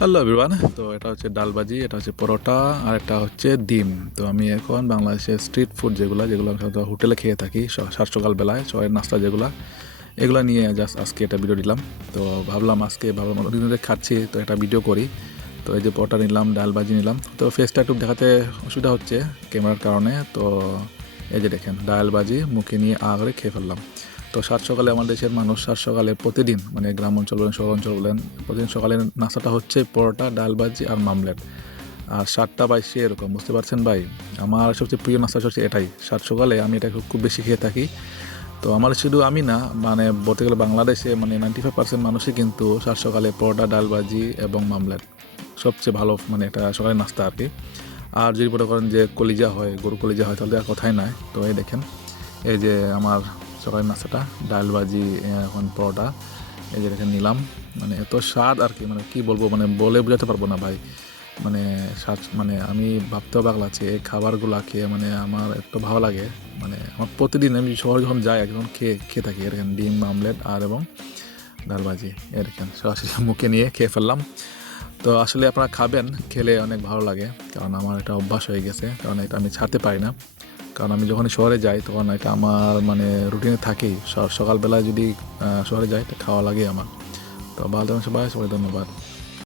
Hello everyone, তো এটা হচ্ছে ডাল ভাজি, এটা হচ্ছে পরোটা, আর এটা হচ্ছে ডিম। তো আমি এখন বাংলাদেশের স্ট্রিট ফুড যেগুলো যেগুলো আমি সাধারণত হোটেলে খেয়ে থাকি সাত সকালবেলায় সবাই নাস্তা যেগুলো এগুলো নিয়ে জাস্ট আজকে একটা ভিডিও দিলাম। তো ভাবলাম অনেকদিন ধরে খাচ্ছি, তো একটা ভিডিও করি। তো এই যে পরোটা নিলাম, ডাল ভাজি নিলাম, তো ফেসটা একটু দেখাতে অসুবিধা হচ্ছে ক্যামেরার কারণে। তো এই যে দেখেন ডাল ভাজি মুখে নিয়ে করে খেয়ে ফেললাম। তো সাত সকালে আমাদের দেশের মানুষ সাত সকালে প্রতিদিন, মানে গ্রাম অঞ্চল বলেন শহর অঞ্চল বলেন, প্রতিদিন সকালে নাস্তাটা হচ্ছে পরোটা, ডাল ভাজি আর মামলেট। আর 7টা 22 এরকম, বুঝতে পারছেন ভাই? আমার সবচেয়ে প্রিয় নাস্তা হচ্ছে এটাই। সাত সকালে আমি এটা খুব বেশি খেয়ে থাকি। তো আমার শুধু আমি না, মানে বলতে গেলে বাংলাদেশে মানে 95% মানুষই কিন্তু সাত সকালে পরোটা, ডাল ভাজি এবং মামলেট সবচেয়ে ভালো, মানে এটা সকালের নাস্তা আর কি। আর যদি মনে করেন যে কলিজা হয়, গরু কলিজা হয়, তাহলে আর কথাই নাই। তো এই দেখেন, এই যে আমার সকালের নাস্তাটা ডাল ভাজি, এখন পরোটা, এই যে দেখেন নিলাম। মানে এত স্বাদ আর কি, মানে কি বলবো, মানে বলে বোঝাতে পারবো না ভাই। মানে স্বাদ, মানে আমি ভাবতেও অবাক লাগছে এই খাবারগুলা খেয়ে, মানে আমার এত ভালো লাগে। মানে আমার প্রতিদিন আমি শহরে যখন যাই একদম খেয়ে খেয়ে থাকি এরকম ডিম আমলেট আর এবং ডাল ভাজি, এরকম সরাসরি মুখে নিয়ে খেয়ে ফেললাম। তো আসলে আপনারা খাবেন, খেলে অনেক ভালো লাগে, কারণ আমার এটা অভ্যাস হয়ে গেছে, কারণ এটা আমি ছাড়তে পারি না। কারণ আমি যখন শহরে যাই তখন এটা আমার মানে রুটিনে থাকেই, সকালবেলা যদি শহরে যাই তো খাওয়া লাগে আমার। তো ভালো থাকবেন সবাই, সবাই ধন্যবাদ।